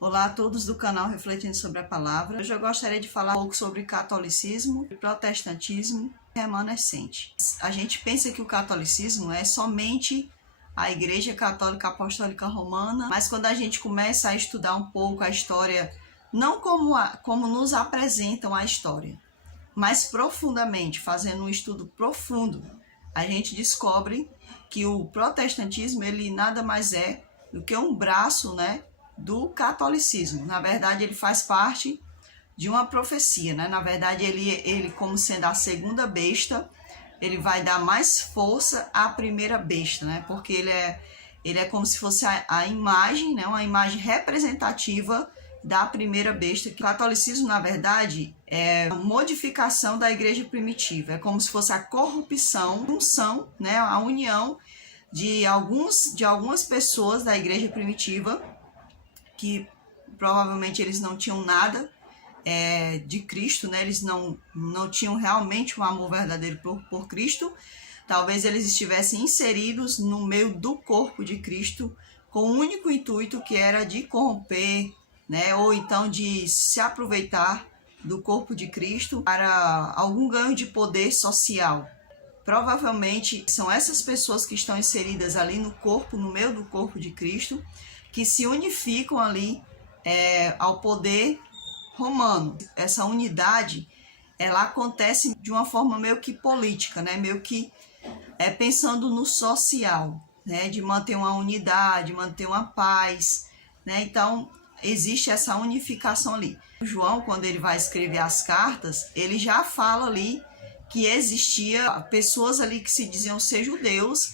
Olá a todos do canal Refletindo sobre a Palavra. Hoje eu gostaria de falar um pouco sobre catolicismo, protestantismo remanescente. A gente pensa que o catolicismo é somente a Igreja Católica Apostólica Romana, mas quando a gente começa a estudar um pouco a história, não como nos apresentam a história, mas profundamente, fazendo um estudo profundo, a gente descobre que o protestantismo ele nada mais é do que um braço, do catolicismo. Na verdade, ele faz parte de uma profecia, Na verdade, ele como sendo a segunda besta, ele vai dar mais força à primeira besta, Porque ele é como se fosse a imagem, Uma imagem representativa da primeira besta. O catolicismo, na verdade, é a modificação da igreja primitiva. É como se fosse a corrupção, junção, a união de algumas pessoas da igreja primitiva que provavelmente eles não tinham nada de Cristo, Eles não tinham realmente um amor verdadeiro por Cristo. Talvez eles estivessem inseridos no meio do corpo de Cristo com o único intuito que era de corromper, ou então de se aproveitar do corpo de Cristo para algum ganho de poder social. Provavelmente são essas pessoas que estão inseridas ali no corpo, no meio do corpo de Cristo, que se unificam ali ao poder romano. Essa unidade, ela acontece de uma forma meio que política, Meio que pensando no social, De manter uma unidade, manter uma paz, Então, existe essa unificação ali. O João, quando ele vai escrever as cartas, ele já fala ali que existia pessoas ali que se diziam ser judeus,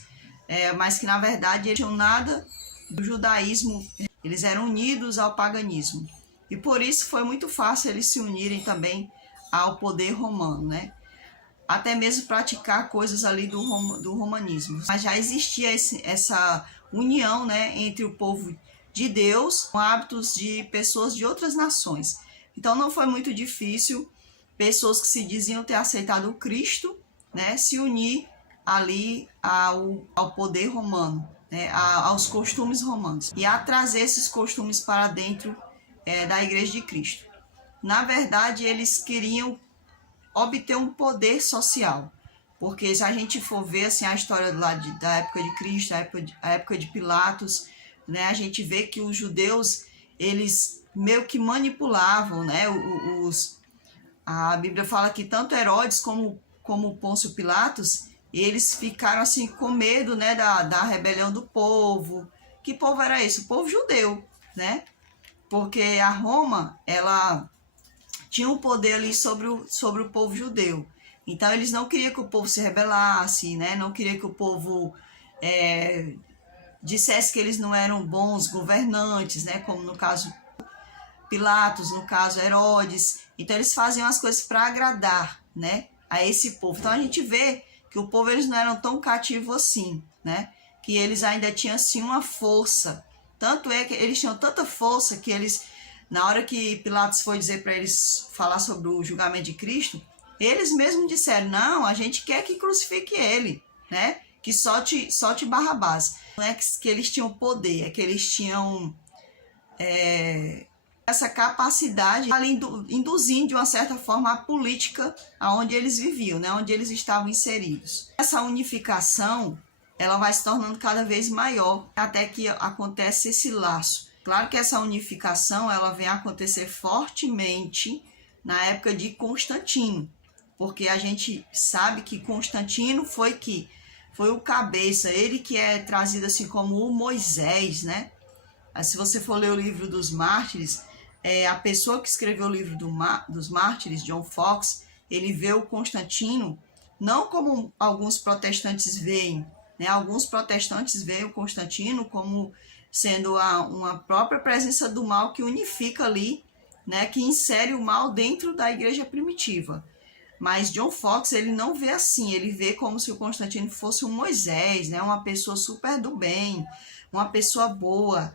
mas que na verdade eles não tinham nada do judaísmo, eles eram unidos ao paganismo. E por isso foi muito fácil eles se unirem também ao poder romano, Até mesmo praticar coisas ali do romanismo. Mas já existia essa união, entre o povo de Deus com hábitos de pessoas de outras nações. Então não foi muito difícil pessoas que se diziam ter aceitado o Cristo, se unir ali ao poder romano, aos costumes romanos, e a trazer esses costumes para dentro da Igreja de Cristo. Na verdade, eles queriam obter um poder social, porque se a gente for ver assim, a história da época de Cristo, a época de Pilatos, a gente vê que os judeus, eles meio que manipulavam, a Bíblia fala que tanto Herodes como Pôncio Pilatos, eles ficaram assim com medo, da rebelião do povo. Que povo era esse? O povo judeu, Porque a Roma, ela tinha um poder ali sobre o povo judeu. Então, eles não queriam que o povo se rebelasse, Não queriam que o povo dissesse que eles não eram bons governantes, Como no caso Pilatos, no caso Herodes. Então eles faziam as coisas para agradar, a esse povo. Então a gente vê que o povo eles não eram tão cativos assim, Que eles ainda tinham assim uma força. Tanto é que eles tinham tanta força que eles, na hora que Pilatos foi dizer para eles falar sobre o julgamento de Cristo, eles mesmos disseram: não, a gente quer que crucifique ele, Que solte Barrabás. Não é que eles tinham poder, é que eles tinham essa capacidade, além induzindo de uma certa forma a política aonde eles viviam, onde eles estavam inseridos. Essa unificação, ela vai se tornando cada vez maior, até que acontece esse laço. Claro que essa unificação, ela vem a acontecer fortemente na época de Constantino, porque a gente sabe que Constantino foi o cabeça, ele que é trazido assim como o Moisés, Se você for ler o livro dos Mártires, a pessoa que escreveu o livro dos Mártires, John Foxe, ele vê o Constantino não como alguns protestantes veem, Alguns protestantes veem o Constantino como sendo uma própria presença do mal que unifica ali, Que insere o mal dentro da igreja primitiva. Mas John Foxe, ele não vê assim, ele vê como se o Constantino fosse um Moisés, Uma pessoa super do bem, uma pessoa boa,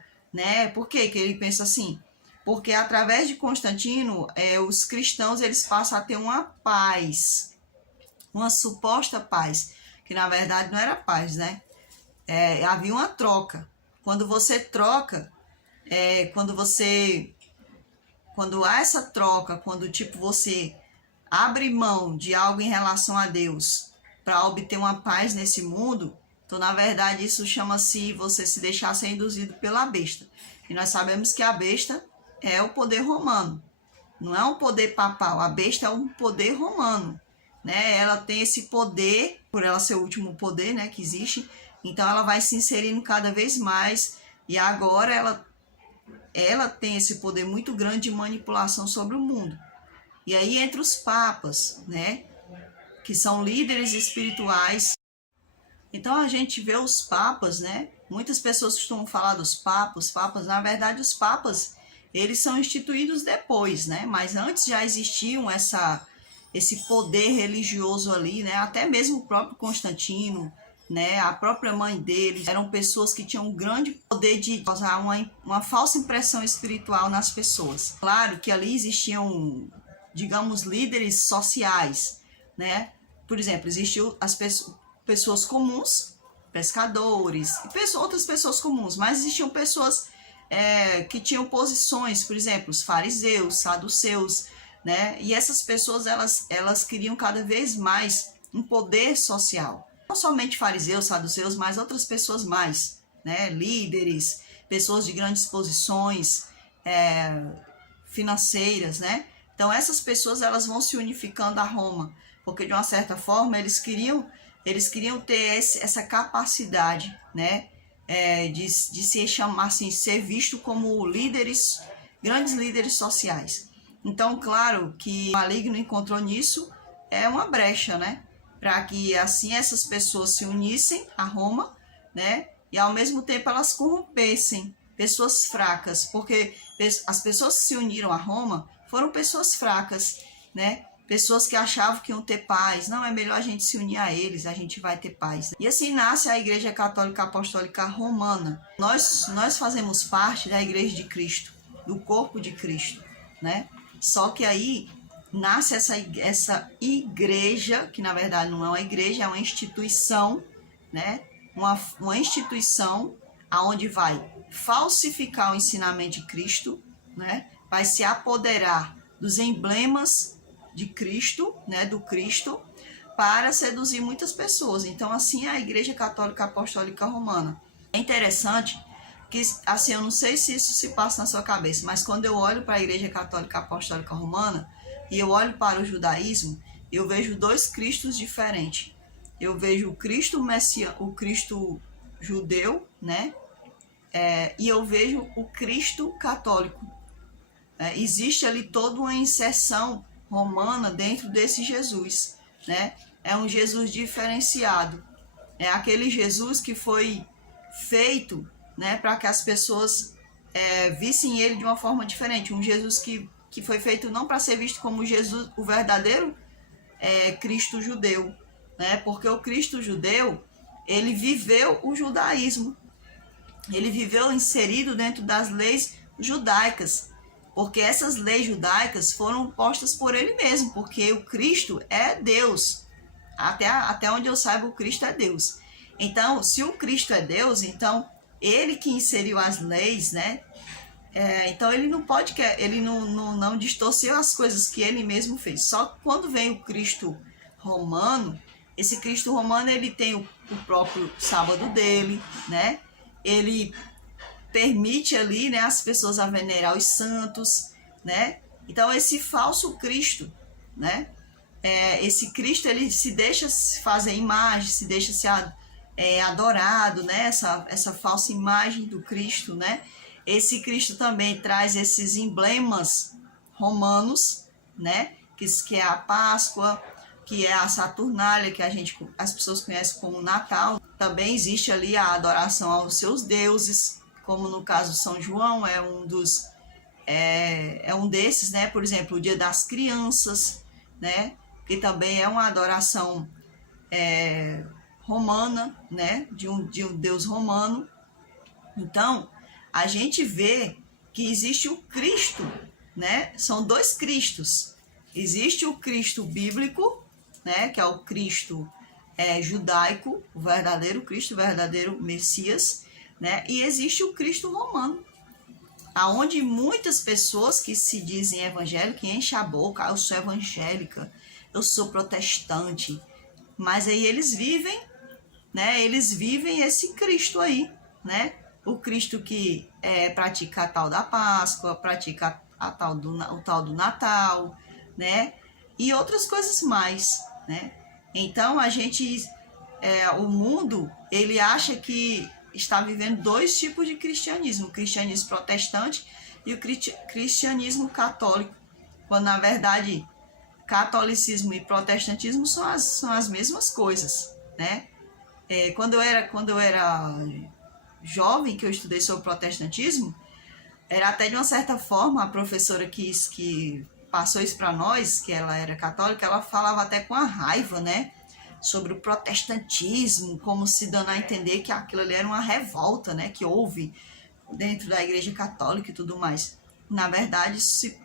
Por que ele pensa assim? Porque através de Constantino, os cristãos eles passam a ter uma paz, uma suposta paz, que na verdade não era paz, havia uma troca. Quando você troca Quando há essa troca, quando tipo você abre mão de algo em relação a Deus para obter uma paz nesse mundo, então na verdade isso chama-se você se deixar ser induzido pela besta. E nós sabemos que a besta é o poder romano, não é um poder papal, a besta é um poder romano, né? Ela tem esse poder, por ela ser o último poder, né, que existe, então ela vai se inserindo cada vez mais e agora ela tem esse poder muito grande de manipulação sobre o mundo. E aí entre os papas, né, que são líderes espirituais. Então a gente vê os papas, né? Muitas pessoas costumam falar dos papas, na verdade os papas, eles são instituídos depois, né? Mas antes já existiam esse poder religioso ali, né? Até mesmo o próprio Constantino, né? A própria mãe deles, eram pessoas que tinham um grande poder de causar uma falsa impressão espiritual nas pessoas. Claro que ali existiam, digamos, líderes sociais, né? Por exemplo, existiam as pessoas comuns, pescadores, e outras pessoas comuns, mas existiam pessoas que tinham posições, por exemplo, os fariseus, saduceus, né? E essas pessoas, elas queriam cada vez mais um poder social. Não somente fariseus, saduceus, mas outras pessoas mais, né? Líderes, pessoas de grandes posições financeiras, né? Então essas pessoas, elas vão se unificando a Roma, porque de uma certa forma eles queriam ter essa capacidade, né, de se chamar assim, ser visto como líderes, grandes líderes sociais. Então, claro que o maligno encontrou nisso uma brecha, né, para que assim essas pessoas se unissem a Roma, né, e ao mesmo tempo elas corrompessem pessoas fracas, porque as pessoas que se uniram a Roma foram pessoas fracas, né? Pessoas que achavam que iam ter paz. Não, é melhor a gente se unir a eles, a gente vai ter paz. E assim nasce a Igreja Católica Apostólica Romana. Nós fazemos parte da Igreja de Cristo, do corpo de Cristo, né? Só que aí nasce essa igreja, que na verdade não é uma igreja, é uma instituição, né? Uma instituição aonde vai falsificar o ensinamento de Cristo, né? Vai se apoderar dos emblemas de Cristo, né, do Cristo, para seduzir muitas pessoas. Então, assim é a Igreja Católica Apostólica Romana. É interessante que, assim, eu não sei se isso se passa na sua cabeça, mas quando eu olho para a Igreja Católica Apostólica Romana e eu olho para o judaísmo, eu vejo dois Cristos diferentes. Eu vejo o Cristo o Cristo judeu, né, e eu vejo o Cristo católico. Existe ali toda uma inserção romana dentro desse Jesus, né? É um Jesus diferenciado, é aquele Jesus que foi feito, né, para que as pessoas vissem ele de uma forma diferente, um Jesus que foi feito não para ser visto como Jesus, o verdadeiro Cristo judeu, né? Porque o Cristo judeu, ele viveu o judaísmo, ele viveu inserido dentro das leis judaicas, porque essas leis judaicas foram postas por ele mesmo, porque o Cristo é Deus. Até onde eu saiba, o Cristo é Deus. Então, se o Cristo é Deus, então ele que inseriu as leis, né? Então ele não pode, ele não distorceu as coisas que ele mesmo fez. Só que quando vem o Cristo romano, esse Cristo romano, ele tem o próprio sábado dele, né? Ele permite ali, né, as pessoas a venerar os santos, né? Então esse falso Cristo, né? Esse Cristo, ele se deixa fazer imagem, se deixa ser adorado, né? Essa falsa imagem do Cristo, né? Esse Cristo também traz esses emblemas romanos, né? Que é a Páscoa, que é a Saturnália, que as pessoas conhecem como Natal. Também existe ali a adoração aos seus deuses, como no caso São João é um desses, né? Por exemplo, o Dia das Crianças, né? Que também é uma adoração romana, né? De um Deus romano. Então, a gente vê que existe o Cristo, né? São dois Cristos. Existe o Cristo bíblico, né? Que é o Cristo judaico, o verdadeiro Cristo, o verdadeiro Messias, né? E existe o Cristo romano, aonde muitas pessoas que se dizem evangélicas enchem a boca, eu sou evangélica, eu sou protestante, mas aí eles vivem, né? Eles vivem esse Cristo aí, né? O Cristo que pratica a tal da Páscoa, pratica o tal do Natal, né? E outras coisas mais, né? Então a gente, o mundo, ele acha que está vivendo dois tipos de cristianismo, o cristianismo protestante e o cristianismo católico, quando na verdade catolicismo e protestantismo são as mesmas coisas, né? Quando eu era jovem, que eu estudei sobre protestantismo, era até de uma certa forma, a professora que passou isso para nós, que ela era católica, ela falava até com a raiva, né? Sobre o protestantismo, como se dando a entender que aquilo ali era uma revolta, né? Que houve dentro da Igreja Católica e tudo mais. Na verdade,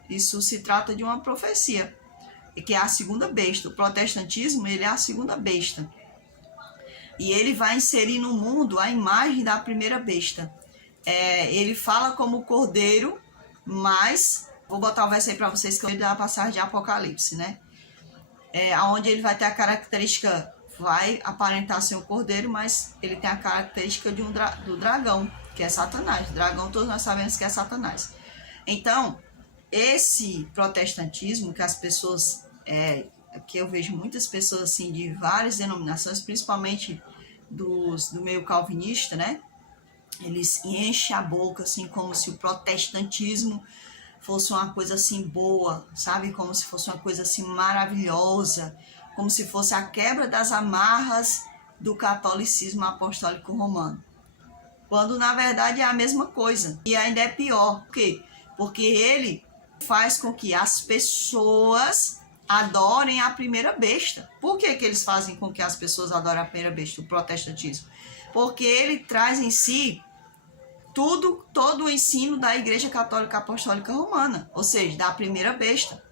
isso se trata de uma profecia, que é a segunda besta. O protestantismo, ele é a segunda besta. E ele vai inserir no mundo a imagem da primeira besta. Ele fala como cordeiro, mas vou botar o verso aí para vocês, que é da passagem de Apocalipse, né? Onde ele vai ter a característica, vai aparentar ser um cordeiro, mas ele tem a característica do dragão, que é Satanás. Dragão, todos nós sabemos que é Satanás. Então, esse protestantismo que as pessoas, que eu vejo muitas pessoas assim de várias denominações, principalmente do meio calvinista, né? Eles enchem a boca assim como se o protestantismo fosse uma coisa assim boa, sabe? Como se fosse uma coisa assim maravilhosa, como se fosse a quebra das amarras do catolicismo apostólico romano. Quando na verdade é a mesma coisa. E ainda é pior. Por quê? Porque ele faz com que as pessoas adorem a primeira besta. Por que eles fazem com que as pessoas adorem a primeira besta, o protestantismo? Porque ele traz em si todo o ensino da Igreja Católica Apostólica Romana, ou seja, da primeira besta.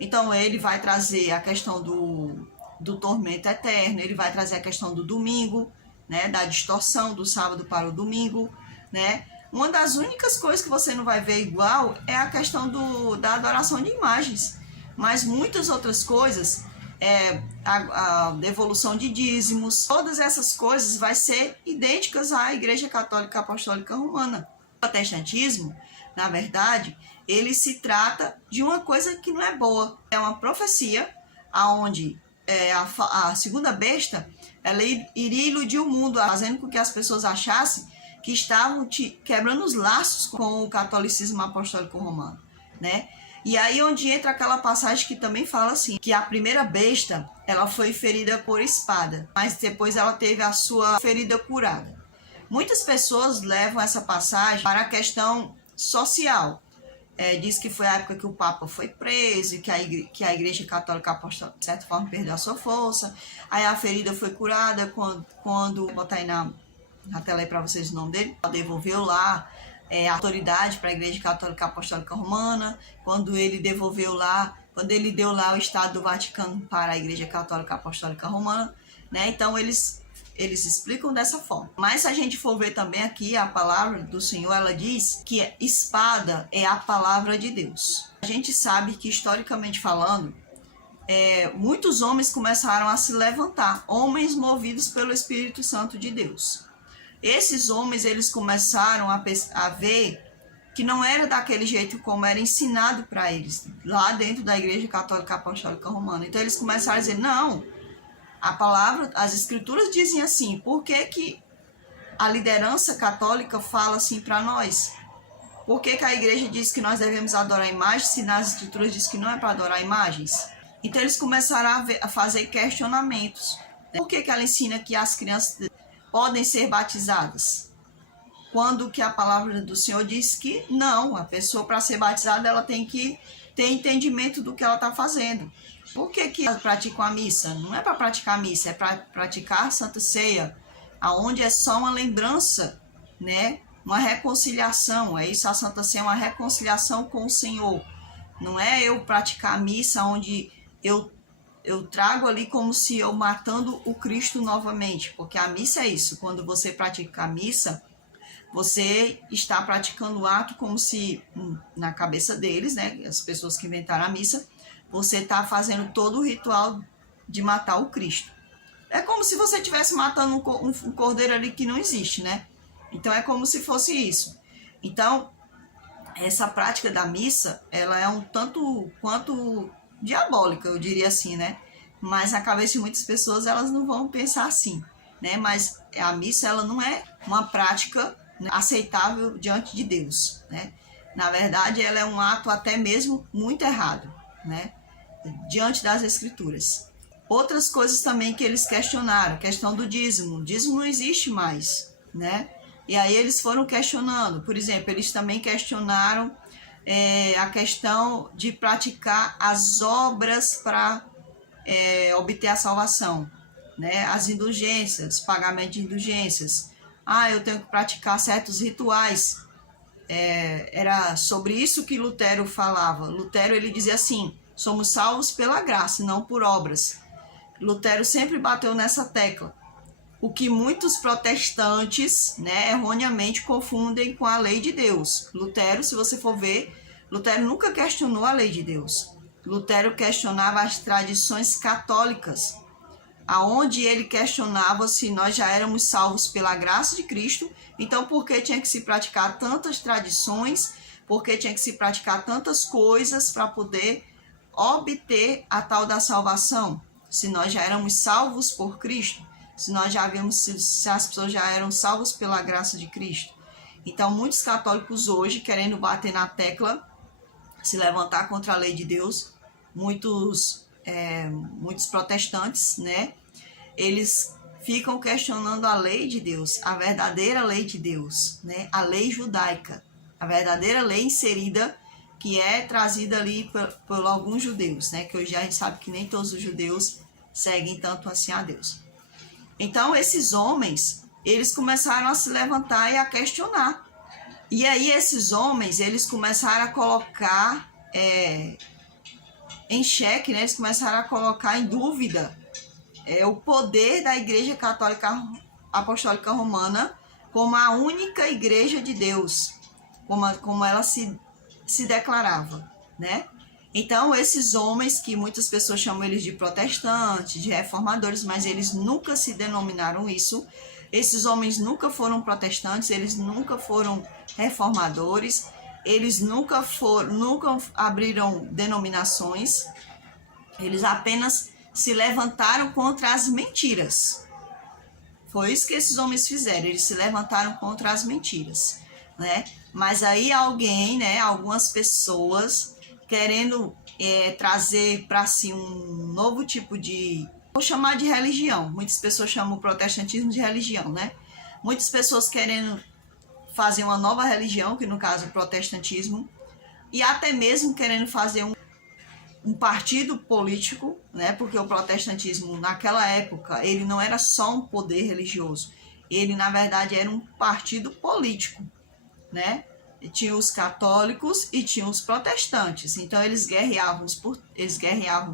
Então ele vai trazer a questão do tormento eterno, ele vai trazer a questão do domingo, né, da distorção do sábado para o domingo, né? Uma das únicas coisas que você não vai ver igual é a questão da adoração de imagens, mas muitas outras coisas, a devolução de dízimos, todas essas coisas vai ser idênticas à Igreja Católica Apostólica Romana. O protestantismo, na verdade, ele se trata de uma coisa que não é boa. É uma profecia onde a segunda besta, ela iria iludir o mundo, fazendo com que as pessoas achassem que estavam quebrando os laços com o catolicismo apostólico romano, né? E aí onde entra aquela passagem que também fala assim, que a primeira besta, ela foi ferida por espada, mas depois ela teve a sua ferida curada. Muitas pessoas levam essa passagem para a questão social. Diz que foi a época que o Papa foi preso, que a Igreja Católica Apostólica, de certa forma, perdeu a sua força. Aí a ferida foi curada quando vou botar aí na tela aí para vocês o nome dele, devolveu lá a autoridade para a Igreja Católica Apostólica Romana, quando ele deu lá o Estado do Vaticano para a Igreja Católica Apostólica Romana, né? Então eles explicam dessa forma. Mas se a gente for ver também aqui, a palavra do Senhor, ela diz que espada é a palavra de Deus. A gente sabe que, historicamente falando, muitos homens começaram a se levantar, homens movidos pelo Espírito Santo de Deus. Esses homens, eles começaram a ver que não era daquele jeito como era ensinado para eles, lá dentro da Igreja Católica Apostólica Romana. Então eles começaram a dizer, não, a palavra, as escrituras dizem assim, por que a liderança católica fala assim para nós? Por que a igreja diz que nós devemos adorar imagens, se nas escrituras diz que não é para adorar imagens? Então eles começaram a fazer questionamentos. Por que ela ensina que as crianças podem ser batizadas? Quando que a palavra do Senhor diz que não, a pessoa para ser batizada ela tem que ter entendimento do que ela está fazendo. Por que elas praticam a missa? Não é para praticar a missa, é para praticar a Santa Ceia, aonde é só uma lembrança, né? Uma reconciliação. É isso, a Santa Ceia é uma reconciliação com o Senhor. Não é eu praticar a missa onde eu trago ali como se eu matando o Cristo novamente, porque a missa é isso. Quando você pratica a missa, Você está praticando o ato como se, na cabeça deles, né, as pessoas que inventaram a missa, você está fazendo todo o ritual de matar o Cristo. É como se você estivesse matando um cordeiro ali que não existe, né? Então é como se fosse isso. Então, essa prática da missa, ela é um tanto quanto diabólica, eu diria assim, né? Mas na cabeça de muitas pessoas, elas não vão pensar assim, né? Mas a missa, ela não é uma prática, né, aceitável diante de Deus, né? Na verdade, ela é um ato até mesmo muito errado, né? Diante das Escrituras. Outras coisas também que eles questionaram, questão do dízimo. O dízimo não existe mais, né? E aí eles foram questionando. Por exemplo, eles também questionaram a questão de praticar as obras para obter a salvação, né? As indulgências, pagamento de indulgências. Eu tenho que praticar certos rituais. Era sobre isso que Lutero falava. Lutero, ele dizia assim: somos salvos pela graça, não por obras. Lutero sempre bateu nessa tecla, o que muitos protestantes, né, erroneamente confundem com a lei de Deus. Lutero, se você for ver, Lutero nunca questionou a lei de Deus. Lutero questionava as tradições católicas, aonde ele questionava se nós já éramos salvos pela graça de Cristo, então por que tinha que se praticar tantas tradições, por que tinha que se praticar tantas coisas para poder obter a tal da salvação? Se nós já éramos salvos por Cristo, se as pessoas já eram salvas pela graça de Cristo. Então, muitos católicos hoje, querendo bater na tecla, se levantar contra a lei de Deus, muitos protestantes, né? Eles ficam questionando a lei de Deus, a verdadeira lei de Deus, né? A lei judaica, a verdadeira lei inserida, que é trazida ali por alguns judeus, né? Que hoje a gente sabe que nem todos os judeus seguem tanto assim a Deus. Então, esses homens, eles começaram a se levantar e a questionar. E aí, esses homens, eles começaram a colocar em xeque, né? Eles começaram a colocar em dúvida o poder da Igreja Católica Apostólica Romana como a única Igreja de Deus, como ela se declarava, né? Então, esses homens, que muitas pessoas chamam eles de protestantes, de reformadores, mas eles nunca se denominaram isso. Esses homens nunca foram protestantes, eles nunca foram reformadores, eles nunca abriram denominações, eles apenas se levantaram contra as mentiras. Foi isso que esses homens fizeram, eles se levantaram contra as mentiras, né? Mas aí alguém, né, algumas pessoas querendo trazer para si um novo tipo de, vou chamar de religião. Muitas pessoas chamam o protestantismo de religião, né? Muitas pessoas querendo fazer uma nova religião, que no caso é o protestantismo, e até mesmo querendo fazer um partido político, né? Porque o protestantismo naquela época, ele não era só um poder religioso, ele na verdade era um partido político, né? Tinha os católicos e tinha os protestantes. Então eles guerreavam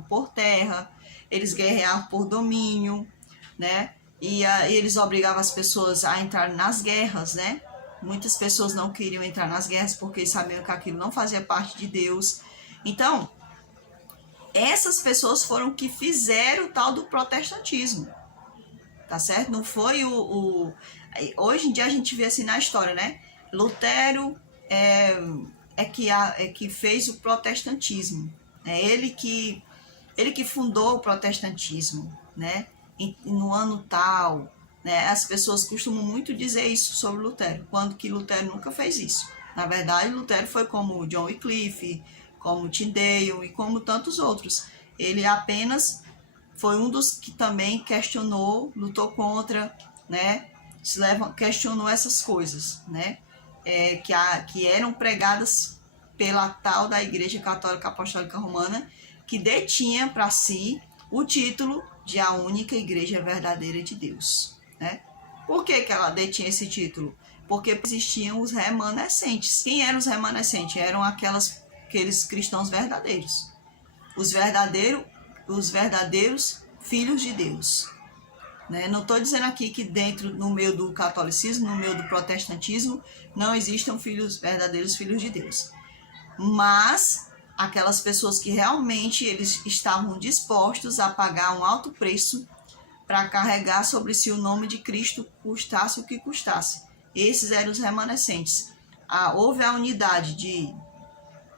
por terra, eles guerreavam por domínio, né? E eles obrigavam as pessoas a entrar nas guerras, né? Muitas pessoas não queriam entrar nas guerras porque sabiam que aquilo não fazia parte de Deus. Então, essas pessoas foram que fizeram o tal do protestantismo, tá certo? Não foi hoje em dia a gente vê assim na história, né? Lutero que fez o protestantismo, né? Ele que fundou o protestantismo, né? No ano tal, né? As pessoas costumam muito dizer isso sobre Lutero, quando que Lutero nunca fez isso. Na verdade, Lutero foi como John Wycliffe, como Tyndale e como tantos outros. Ele apenas foi um dos que também questionou, lutou contra, né? Questionou essas coisas, né? Que eram pregadas pela tal da Igreja Católica Apostólica Romana, que detinha para si o título de a única Igreja verdadeira de Deus, né? Por que ela detinha esse título? Porque existiam os remanescentes. Quem eram os remanescentes? Eram aqueles cristãos verdadeiros. Os verdadeiros filhos de Deus. né? Não estou dizendo aqui que no meio do catolicismo, no meio do protestantismo, não existam verdadeiros filhos de Deus. Mas aquelas pessoas que realmente eles estavam dispostos a pagar um alto preço para carregar sobre si o nome de Cristo, custasse o que custasse. Esses eram os remanescentes. Houve a unidade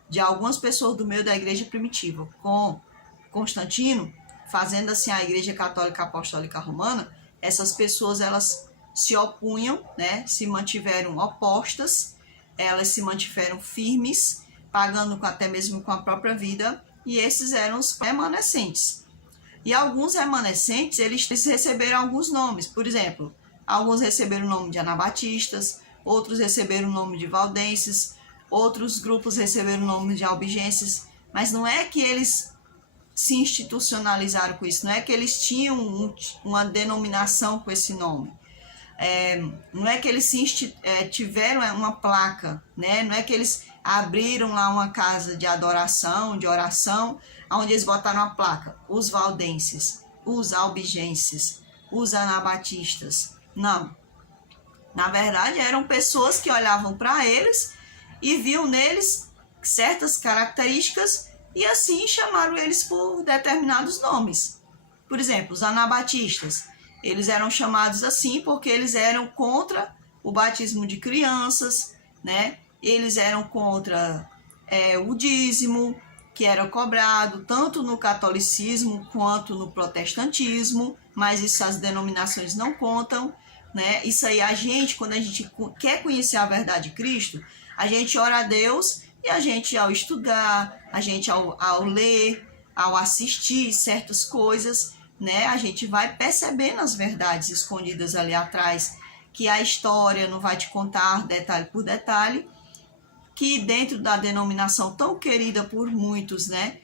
de algumas pessoas do meio da igreja primitiva com Constantino, fazendo assim a Igreja Católica Apostólica Romana. Essas pessoas elas se opunham, né? Se mantiveram opostas, elas se mantiveram firmes, pagando até mesmo com a própria vida, e esses eram os remanescentes. E alguns remanescentes, eles receberam alguns nomes. Por exemplo, alguns receberam o nome de anabatistas, outros receberam o nome de valdenses, outros grupos receberam o nome de albigenses, mas não é que eles se institucionalizaram com isso, não é que eles tinham uma denominação com esse nome, não é que eles tiveram uma placa, né? Não é que eles abriram lá uma casa de adoração, de oração, onde eles botaram a placa, os valdenses, os albigenses, os anabatistas. Não. Na verdade, eram pessoas que olhavam para eles e viam neles certas características e assim chamaram eles por determinados nomes. Por exemplo, os anabatistas, eles eram chamados assim porque eles eram contra o batismo de crianças, né? Eles eram contra o dízimo, que era cobrado tanto no catolicismo quanto no protestantismo, mas isso as denominações não contam, né? Isso aí quando a gente quer conhecer a verdade de Cristo, a gente ora a Deus e a gente, ao estudar, a gente ao ler, ao assistir certas coisas, né, a gente vai percebendo as verdades escondidas ali atrás, que a história não vai te contar detalhe por detalhe, que dentro da denominação tão querida por muitos, né,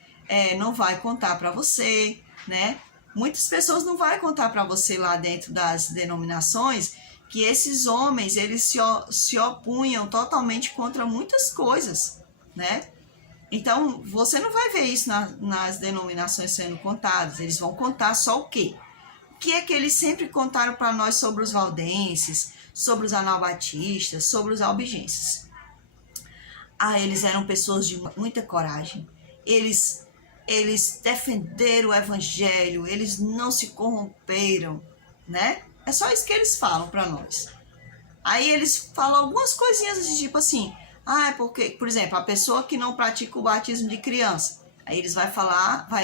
não vai contar para você, né? Muitas pessoas não vão contar para você lá dentro das denominações que esses homens, eles se opunham totalmente contra muitas coisas, né? Então, você não vai ver isso nas denominações sendo contadas. Eles vão contar só o quê? O que é que eles sempre contaram para nós sobre os valdenses, sobre os anabatistas, sobre os albigenses? Eles eram pessoas de muita coragem. Eles defenderam o evangelho, eles não se corromperam, né? É só isso que eles falam para nós. Aí eles falam algumas coisinhas assim, tipo assim, é porque, por exemplo, a pessoa que não pratica o batismo de criança, aí eles vai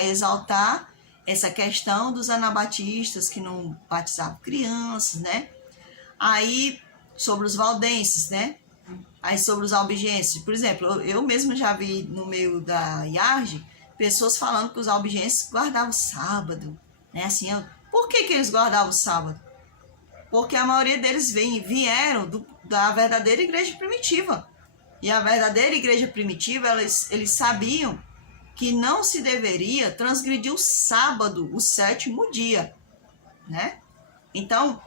exaltar essa questão dos anabatistas que não batizavam crianças, né? Aí, sobre os valdenses, né? Aí, sobre os albigenses, por exemplo, eu mesmo já vi no meio da IARGE pessoas falando que os albigenses guardavam o sábado, né? Assim, por que eles guardavam o sábado? Porque a maioria deles vieram da verdadeira igreja primitiva. E a verdadeira igreja primitiva, eles sabiam que não se deveria transgredir o sábado, o sétimo dia, né? Então,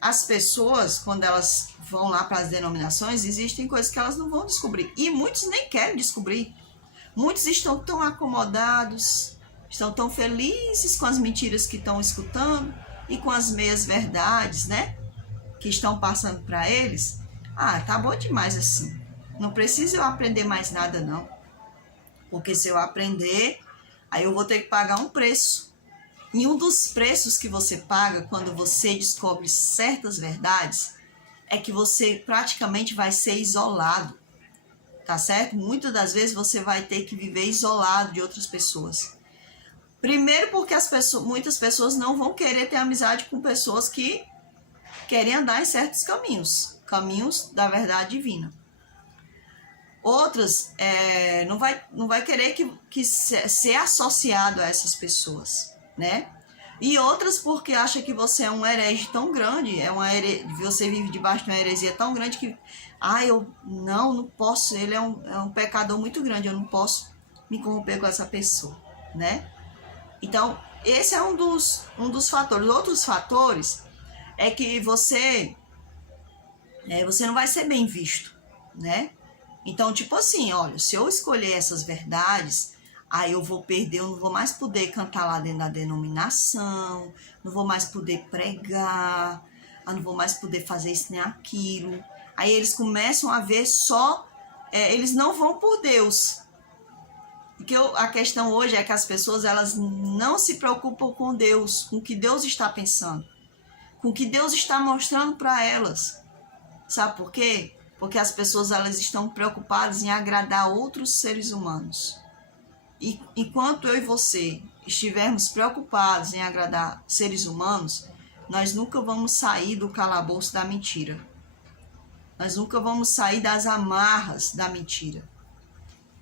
as pessoas, quando elas vão lá para as denominações, existem coisas que elas não vão descobrir. E muitos nem querem descobrir. Muitos estão tão acomodados, estão tão felizes com as mentiras que estão escutando e com as meias verdades, né? Que estão passando para eles. Tá bom demais assim. Não precisa eu aprender mais nada, não. Porque se eu aprender, aí eu vou ter que pagar um preço. E um dos preços que você paga quando você descobre certas verdades é que você praticamente vai ser isolado, tá certo? Muitas das vezes você vai ter que viver isolado de outras pessoas. Primeiro porque muitas pessoas não vão querer ter amizade com pessoas que querem andar em certos caminhos da verdade divina. Outras não vai querer que ser associado a essas pessoas, né? E outras porque acha que você é um herege tão grande, você vive debaixo de uma heresia tão grande que eu não posso, ele é um pecador muito grande, eu não posso me corromper com essa pessoa, né? Então, esse é um dos fatores. Outros fatores é que você não vai ser bem visto, né? Então, tipo assim, olha, se eu escolher essas verdades, aí eu vou perder, eu não vou mais poder cantar lá dentro da denominação, não vou mais poder pregar, eu não vou mais poder fazer isso nem aquilo. Aí eles começam a ver só, eles não vão por Deus. Porque a questão hoje é que as pessoas, elas não se preocupam com Deus, com o que Deus está pensando, com o que Deus está mostrando para elas. Sabe por quê? Porque as pessoas, elas estão preocupadas em agradar outros seres humanos. E enquanto eu e você estivermos preocupados em agradar seres humanos, nós nunca vamos sair do calabouço da mentira. Nós nunca vamos sair das amarras da mentira.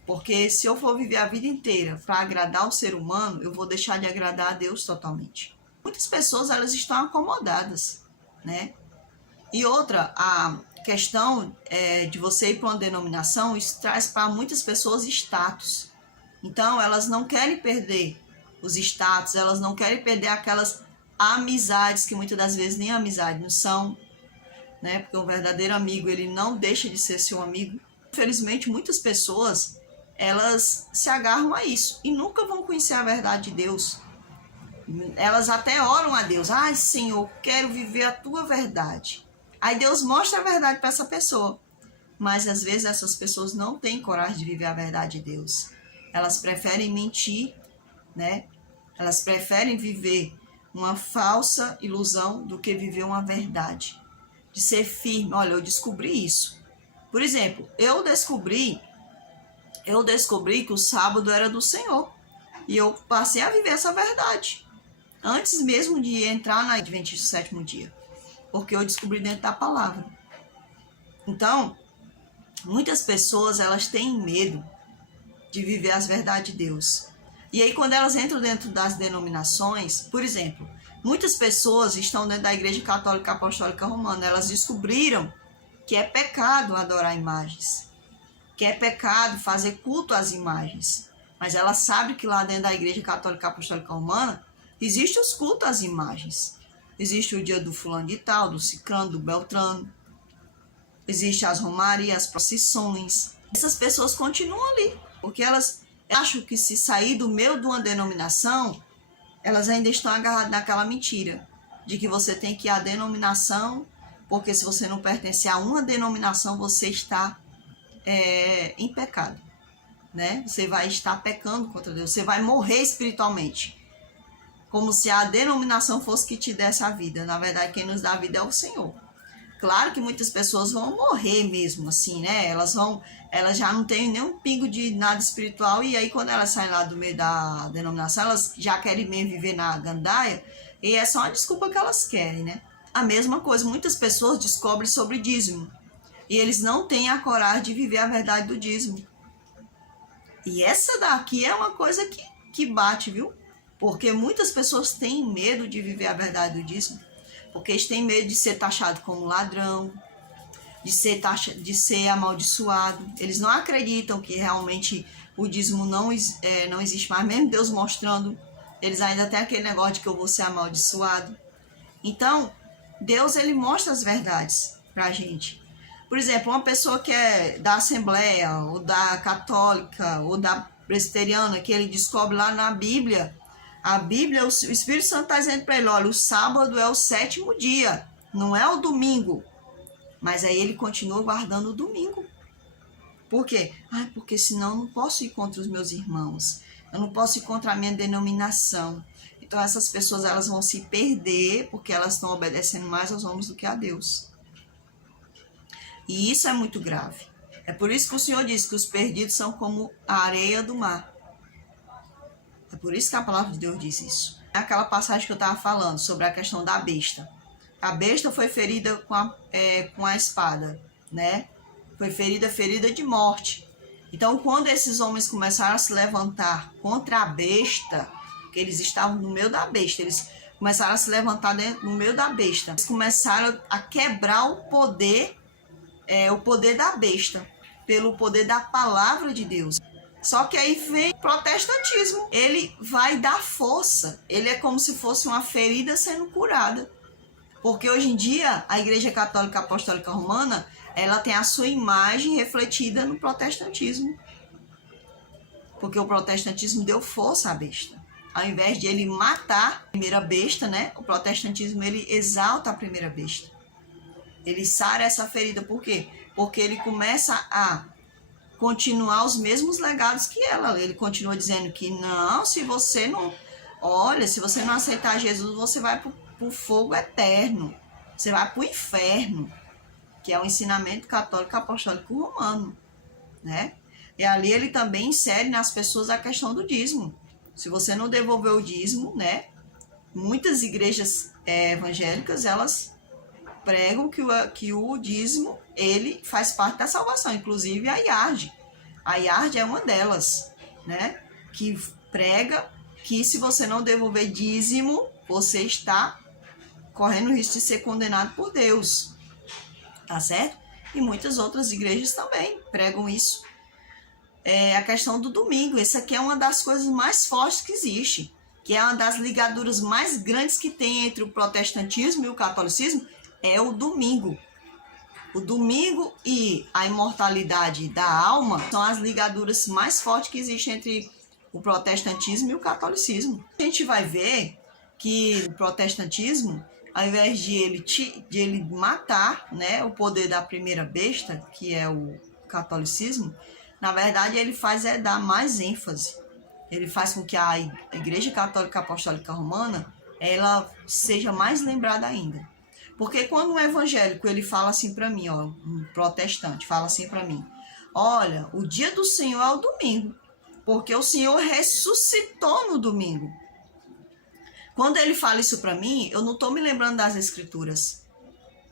Porque se eu for viver a vida inteira para agradar o ser humano, eu vou deixar de agradar a Deus totalmente. Muitas pessoas, elas estão acomodadas, né? E outra, a questão de você ir para uma denominação, isso traz para muitas pessoas status. Então, elas não querem perder os status, elas não querem perder aquelas amizades, que muitas das vezes nem amizade não são, né? Porque um verdadeiro amigo, ele não deixa de ser seu amigo. Infelizmente, muitas pessoas, elas se agarram a isso e nunca vão conhecer a verdade de Deus. Elas até oram a Deus: ai, Senhor, quero viver a tua verdade. Aí Deus mostra a verdade para essa pessoa. Mas às vezes essas pessoas não têm coragem de viver a verdade de Deus. Elas preferem mentir, né? Elas preferem viver uma falsa ilusão do que viver uma verdade. De ser firme. Olha, eu descobri isso. Por exemplo, eu descobri que o sábado era do Senhor. E eu passei a viver essa verdade. Antes mesmo de entrar na Adventista do Sétimo Dia. Porque eu descobri dentro da palavra. Então, muitas pessoas, elas têm medo de viver as verdades de Deus. E aí, quando elas entram dentro das denominações, por exemplo, muitas pessoas estão dentro da Igreja Católica Apostólica Romana, elas descobriram que é pecado adorar imagens, que é pecado fazer culto às imagens. Mas elas sabem que lá dentro da Igreja Católica Apostólica Romana, existe os cultos às imagens. Existe o dia do fulano de tal, do ciclano, do beltrano. Existe as romarias, as procissões. Essas pessoas continuam ali, porque elas acham que se sair do meio de uma denominação, elas ainda estão agarradas naquela mentira, de que você tem que ir à denominação, porque se você não pertencer a uma denominação, você está em pecado, né? Você vai estar pecando contra Deus, você vai morrer espiritualmente, como se a denominação fosse que te desse a vida. Na verdade, quem nos dá a vida é o Senhor. Claro que muitas pessoas vão morrer mesmo, assim, né? Elas já não têm nenhum pingo de nada espiritual, e aí quando elas saem lá do meio da denominação, elas já querem mesmo viver na gandaia, e é só uma desculpa que elas querem, né? A mesma coisa, muitas pessoas descobrem sobre dízimo, e eles não têm a coragem de viver a verdade do dízimo. E essa daqui é uma coisa que bate, viu? Porque muitas pessoas têm medo de viver a verdade do dízimo, porque eles têm medo de ser taxado como ladrão, de ser amaldiçoado. Eles não acreditam que realmente o dízimo não existe mais, mesmo Deus mostrando, eles ainda têm aquele negócio de que eu vou ser amaldiçoado. Então, Deus, ele mostra as verdades pra gente. Por exemplo, uma pessoa que é da Assembleia, ou da Católica, ou da Presbiteriana, que ele descobre lá na Bíblia, a Bíblia, o Espírito Santo está dizendo para ele: olha, o sábado é o 7º dia, não é o domingo. Mas aí ele continua guardando o domingo. Por quê? Porque senão eu não posso ir contra os meus irmãos. Eu não posso ir contra a minha denominação. Então essas pessoas, elas vão se perder porque elas estão obedecendo mais aos homens do que a Deus. E isso é muito grave. É por isso que o Senhor diz que os perdidos são como a areia do mar. É por isso que a palavra de Deus diz isso. É aquela passagem que eu estava falando sobre a questão da besta. A besta foi ferida com a espada, né? Foi ferida de morte. Então, quando esses homens começaram a se levantar contra a besta, que eles estavam no meio da besta, eles começaram a se levantar no meio da besta. Eles começaram a quebrar o poder da besta, pelo poder da palavra de Deus. Só que aí vem o protestantismo. Ele vai dar força. Ele é como se fosse uma ferida sendo curada. Porque hoje em dia, a Igreja Católica Apostólica Romana, ela tem a sua imagem refletida no protestantismo. Porque o protestantismo deu força à besta. Ao invés de ele matar a primeira besta, né? O protestantismo, ele exalta a primeira besta. Ele sara essa ferida. Por quê? Porque ele começa a continuar os mesmos legados que ela. Ele continua dizendo que não, se você não... Olha, se você não aceitar Jesus, você vai para o fogo eterno. Você vai para o inferno. Que é o ensinamento católico apostólico romano, né? E ali ele também insere nas pessoas a questão do dízimo. Se você não devolver o dízimo, né? Muitas igrejas evangélicas, elas pregam que o dízimo, ele faz parte da salvação. Inclusive a IARD. A IARD é uma delas, né? Que prega que se você não devolver dízimo, você está correndo o risco de ser condenado por Deus. Tá certo? E muitas outras igrejas também pregam isso. A questão do domingo. Essa aqui é uma das coisas mais fortes que existe. Que é uma das ligaduras mais grandes que tem entre o protestantismo e o catolicismo. É o domingo. O domingo e a imortalidade da alma são as ligaduras mais fortes que existem entre o protestantismo e o catolicismo. A gente vai ver que o protestantismo, ao invés de ele matar, né, o poder da primeira besta, que é o catolicismo, na verdade ele faz dar mais ênfase. Ele faz com que a Igreja Católica Apostólica Romana ela seja mais lembrada ainda. Porque quando um evangélico ele fala assim para mim, ó, um protestante fala assim para mim, olha, o dia do Senhor é o domingo, porque o Senhor ressuscitou no domingo. Quando ele fala isso para mim, eu não estou me lembrando das Escrituras.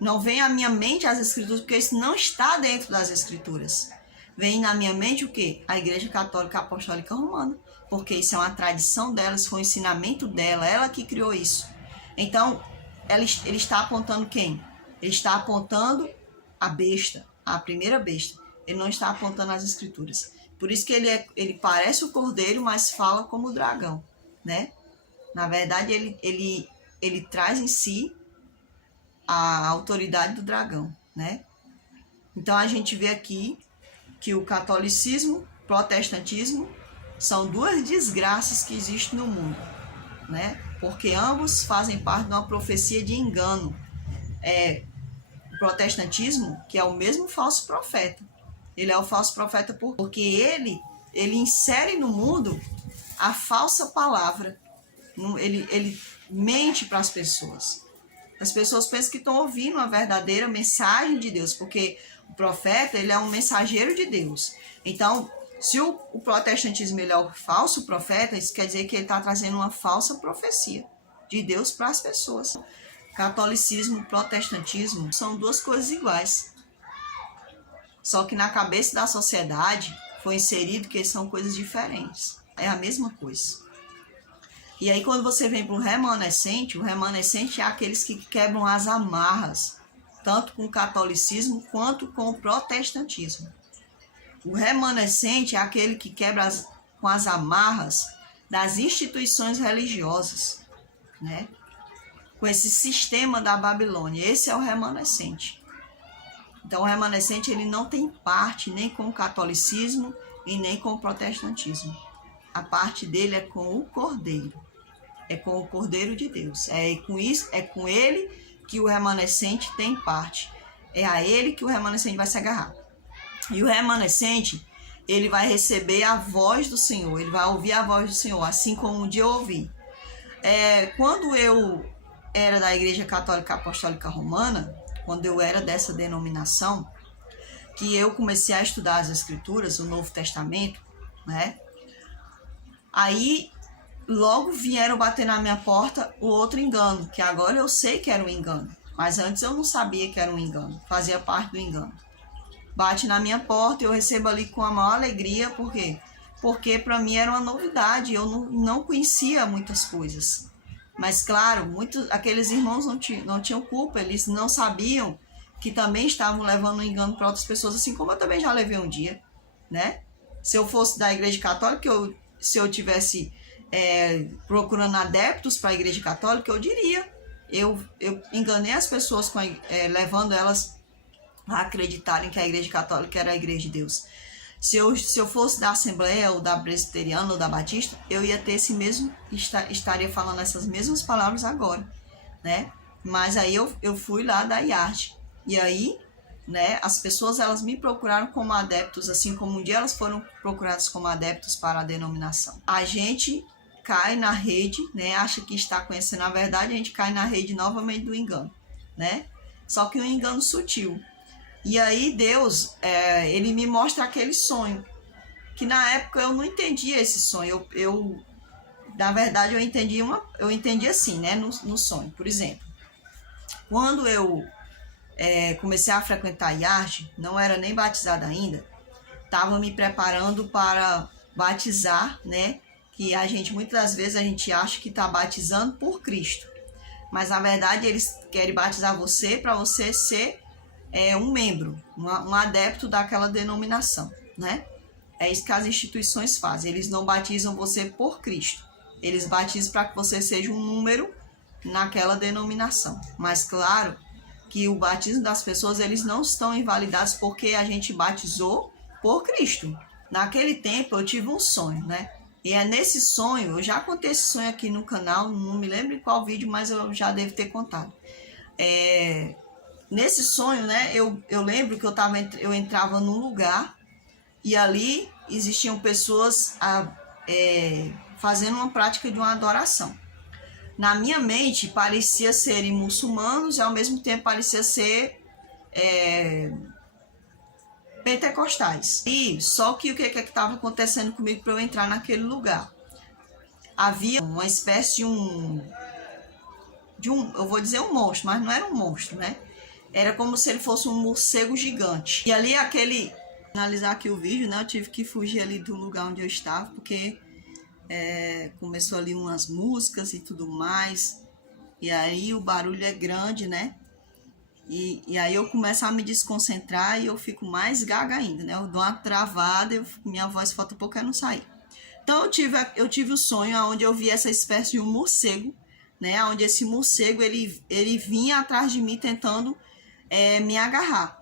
Não vem à minha mente as Escrituras, porque isso não está dentro das Escrituras. Vem na minha mente o quê? A Igreja Católica Apostólica Romana. Porque isso é uma tradição dela, isso foi um ensinamento dela, ela que criou isso. Então, ele está apontando quem? Ele está apontando a besta, a primeira besta. Ele não está apontando as Escrituras. Por isso que ele parece o cordeiro, mas fala como o dragão, né? Na verdade, ele traz em si a autoridade do dragão, né? Então, a gente vê aqui que o catolicismo, o protestantismo, são duas desgraças que existem no mundo, né? Porque ambos fazem parte de uma profecia de engano. O protestantismo, que é o mesmo falso profeta. Ele é o falso profeta porque ele insere no mundo a falsa palavra. Ele mente para as pessoas. As pessoas pensam que estão ouvindo a verdadeira mensagem de Deus, porque o profeta ele é um mensageiro de Deus. Então, se o protestantismo ele é o falso profeta, isso quer dizer que ele está trazendo uma falsa profecia de Deus para as pessoas. Catolicismo e protestantismo são duas coisas iguais. Só que na cabeça da sociedade foi inserido que são coisas diferentes. É a mesma coisa. E aí quando você vem para o remanescente é aqueles que quebram as amarras, tanto com o catolicismo quanto com o protestantismo. O remanescente é aquele que quebra com as amarras das instituições religiosas, né? Com esse sistema da Babilônia. Esse é o remanescente. Então o remanescente ele não tem parte nem com o catolicismo e nem com o protestantismo. A parte dele é com o Cordeiro. É com o Cordeiro de Deus. É com ele que o remanescente tem parte. É a ele que o remanescente vai se agarrar. E o remanescente, ele vai receber a voz do Senhor. Ele vai ouvir a voz do Senhor, assim como um dia eu ouvi. Quando eu era da Igreja Católica Apostólica Romana, quando eu era dessa denominação, que eu comecei a estudar as Escrituras, o Novo Testamento, né? Aí, logo vieram bater na minha porta o outro engano, que agora eu sei que era um engano, mas antes eu não sabia que era um engano, fazia parte do engano. Bate na minha porta e eu recebo ali com a maior alegria, por quê? Porque para mim era uma novidade, eu não conhecia muitas coisas. Mas claro, aqueles irmãos não tinham culpa, eles não sabiam que também estavam levando um engano para outras pessoas, assim como eu também já levei um dia, né? Se eu fosse da Igreja Católica, se eu tivesse procurando adeptos para a Igreja Católica, eu diria, eu enganei as pessoas levando elas a acreditarem que a Igreja Católica era a Igreja de Deus. Se eu fosse da Assembleia, ou da Presbiteriana, ou da Batista, eu ia ter esse mesmo, estaria falando essas mesmas palavras agora, né? Mas aí eu fui lá da IARD. E aí, né, as pessoas, elas me procuraram como adeptos, assim como um dia elas foram procuradas como adeptos para a denominação. A gente cai na rede, né, acha que está conhecendo a verdade, a gente cai na rede novamente do engano, né? Só que um engano sutil. E aí Deus, ele me mostra aquele sonho, que na época eu não entendia esse sonho. Na verdade, eu entendi assim, né, no sonho. Por exemplo, quando eu comecei a frequentar a IARD, não era nem batizada ainda, estava me preparando para batizar, né, que muitas das vezes a gente acha que está batizando por Cristo, mas na verdade eles querem batizar você para você ser um membro, um adepto daquela denominação, né? É isso que as instituições fazem. Eles não batizam você por Cristo. Eles batizam para que você seja um número naquela denominação. Mas claro que o batismo das pessoas, eles não estão invalidados porque a gente batizou por Cristo. Naquele tempo eu tive um sonho, né? E é nesse sonho, eu já contei esse sonho aqui no canal, não me lembro em qual vídeo, mas eu já devo ter contado. Nesse sonho, né, eu lembro que eu entrava num lugar e ali existiam pessoas fazendo uma prática de uma adoração. Na minha mente, parecia serem muçulmanos e ao mesmo tempo parecia ser pentecostais. E só que o que estava acontecendo comigo para eu entrar naquele lugar? Havia uma espécie de um, eu vou dizer um monstro, mas não era um monstro, né? Era como se ele fosse um morcego gigante. E ali finalizar aqui o vídeo, né? Eu tive que fugir ali do lugar onde eu estava, porque começou ali umas músicas e tudo mais. E aí o barulho é grande, né? E aí eu começo a me desconcentrar e eu fico mais gaga ainda, né? Eu dou uma travada, minha voz falta um pouco não sair. Então eu tive o sonho onde eu vi essa espécie de um morcego, né? Onde esse morcego ele vinha atrás de mim tentando me agarrar,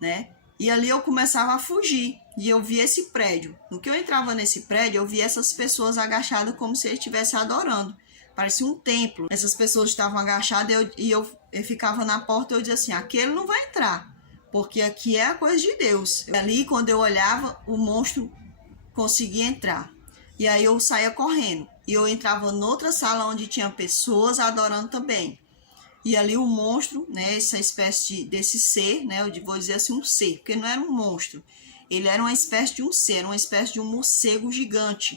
né? E ali eu começava a fugir e eu vi esse prédio. No que eu entrava nesse prédio, eu vi essas pessoas agachadas como se eles estivessem adorando. Parecia um templo. Essas pessoas estavam agachadas e eu ficava na porta e eu dizia assim, aqui ele não vai entrar, porque aqui é a coisa de Deus. Ali, quando eu olhava, o monstro conseguia entrar. E aí eu saía correndo. E eu entrava noutra sala onde tinha pessoas adorando também. E ali o monstro, né, essa espécie desse ser, né, eu vou dizer assim um ser, porque não era um monstro. Ele era uma espécie de um ser, uma espécie de um morcego gigante,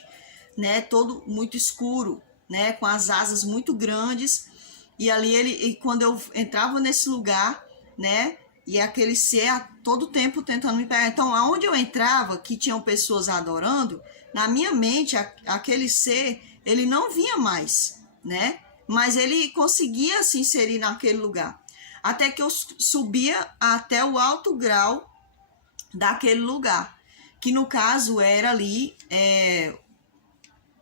né, todo muito escuro, né, com as asas muito grandes. E ali quando eu entrava nesse lugar, né, e aquele ser a todo tempo tentando me pegar. Então, aonde eu entrava, que tinham pessoas adorando, na minha mente, aquele ser, ele não vinha mais, né? Mas ele conseguia se inserir naquele lugar. Até que eu subia até o alto grau daquele lugar. Que no caso era ali,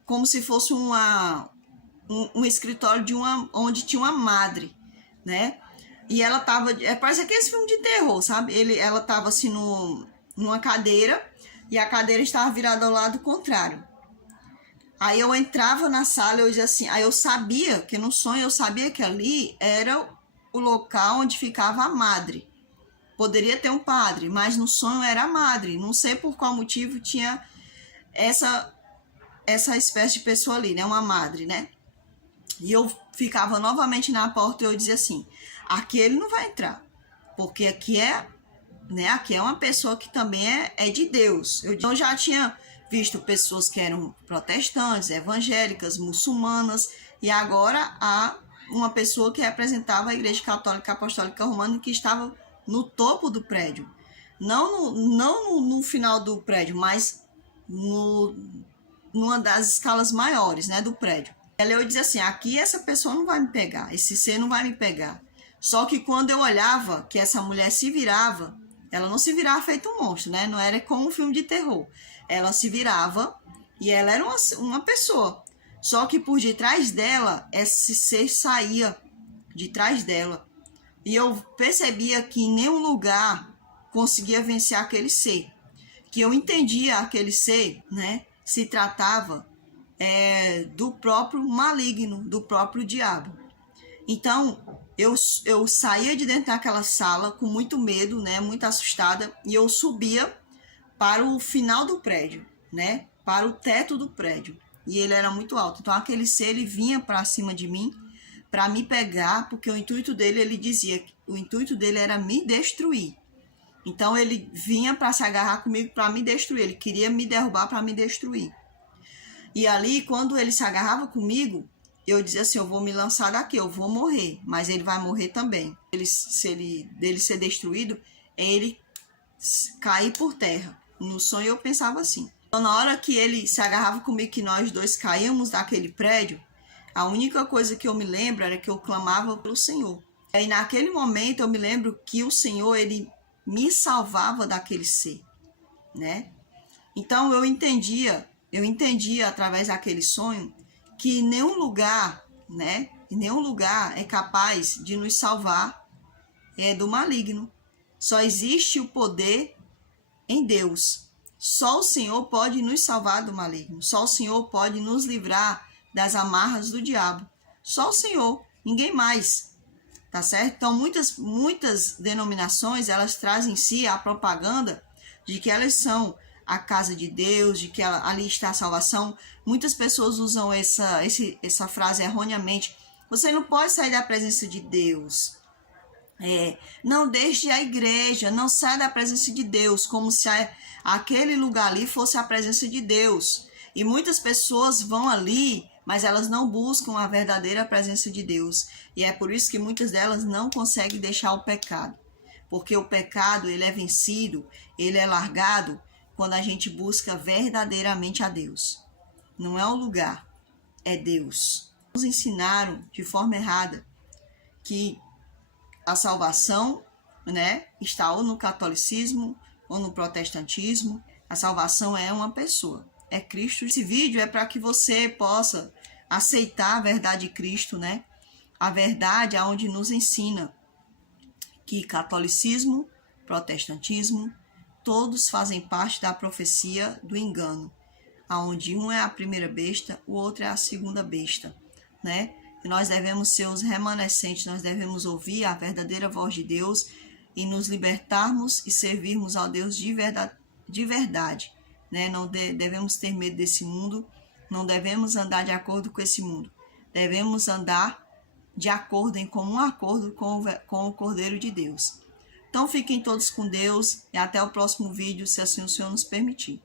como se fosse um escritório onde tinha uma madre, né? E ela tava, parece aqueles filmes de terror, sabe? Ela tava assim numa cadeira e a cadeira estava virada ao lado contrário. Aí eu entrava na sala, eu dizia assim, aí eu sabia, que no sonho eu sabia que ali era o local onde ficava a madre. Poderia ter um padre, mas no sonho era a madre. Não sei por qual motivo tinha essa espécie de pessoa ali, né? Uma madre, né? E eu ficava novamente na porta e eu dizia assim, aqui ele não vai entrar, porque aqui aqui é uma pessoa que também é de Deus. Eu já tinha visto pessoas que eram protestantes, evangélicas, muçulmanas, e agora há uma pessoa que representava a Igreja Católica Apostólica Romana que estava no topo do prédio. Não no final do prédio, mas numa das escalas maiores, né, do prédio. Eu dizia assim, aqui essa pessoa não vai me pegar, esse ser não vai me pegar. Só que quando eu olhava que essa mulher se virava, ela não se virava feito um monstro, né? Não era como um filme de terror. Ela se virava e ela era uma pessoa. Só que por detrás dela, esse ser saía de trás dela. E eu percebia que em nenhum lugar conseguia vencer aquele ser. que eu entendia aquele ser, né, se tratava do próprio maligno, do próprio diabo. Então, eu saía de dentro daquela sala com muito medo, né, muito assustada, e eu subia para o final do prédio, né, para o teto do prédio. E ele era muito alto. Então, aquele ser, ele vinha para cima de mim para me pegar, porque o intuito dele, ele dizia, o intuito dele era me destruir. Então, ele vinha para se agarrar comigo para me destruir. Ele queria me derrubar para me destruir. E ali, quando ele se agarrava comigo, eu dizia assim, eu vou me lançar daqui, eu vou morrer, mas ele vai morrer também. Dele ser destruído, é ele cair por terra. No sonho eu pensava assim. Então, na hora que ele se agarrava comigo, que nós dois caímos daquele prédio, a única coisa que eu me lembro era que eu clamava pelo Senhor. E naquele momento eu me lembro que o Senhor, ele me salvava daquele ser, né? Então eu entendia através daquele sonho que nenhum lugar, né? Nenhum lugar é capaz de nos salvar do maligno. Só existe o poder em Deus. Só o Senhor pode nos salvar do maligno. Só o Senhor pode nos livrar das amarras do diabo. Só o Senhor, ninguém mais. Tá certo? Então, muitas denominações, elas trazem em si a propaganda de que elas são a casa de Deus, de que ali está a salvação. Muitas pessoas usam essa frase erroneamente. Você não pode sair da presença de Deus. Não deixe a igreja, não saia da presença de Deus, como se aquele lugar ali fosse a presença de Deus. E muitas pessoas vão ali, mas elas não buscam a verdadeira presença de Deus. E é por isso que muitas delas não conseguem deixar o pecado. Porque o pecado, ele é vencido, ele é largado quando a gente busca verdadeiramente a Deus. Não é o lugar, é Deus. Nos ensinaram de forma errada que a salvação, né, está ou no catolicismo ou no protestantismo. A salvação é uma pessoa, é Cristo. Esse vídeo é para que você possa aceitar a verdade de Cristo, né? A verdade aonde nos ensina que catolicismo, protestantismo, todos fazem parte da profecia do engano, aonde um é a primeira besta, o outro é a segunda besta, né? E nós devemos ser os remanescentes, nós devemos ouvir a verdadeira voz de Deus e nos libertarmos e servirmos ao Deus de verdade, né? Não devemos ter medo desse mundo, não devemos andar de acordo com esse mundo, devemos andar de acordo, em comum acordo com o Cordeiro de Deus. Então fiquem todos com Deus e até o próximo vídeo, se assim o Senhor nos permitir.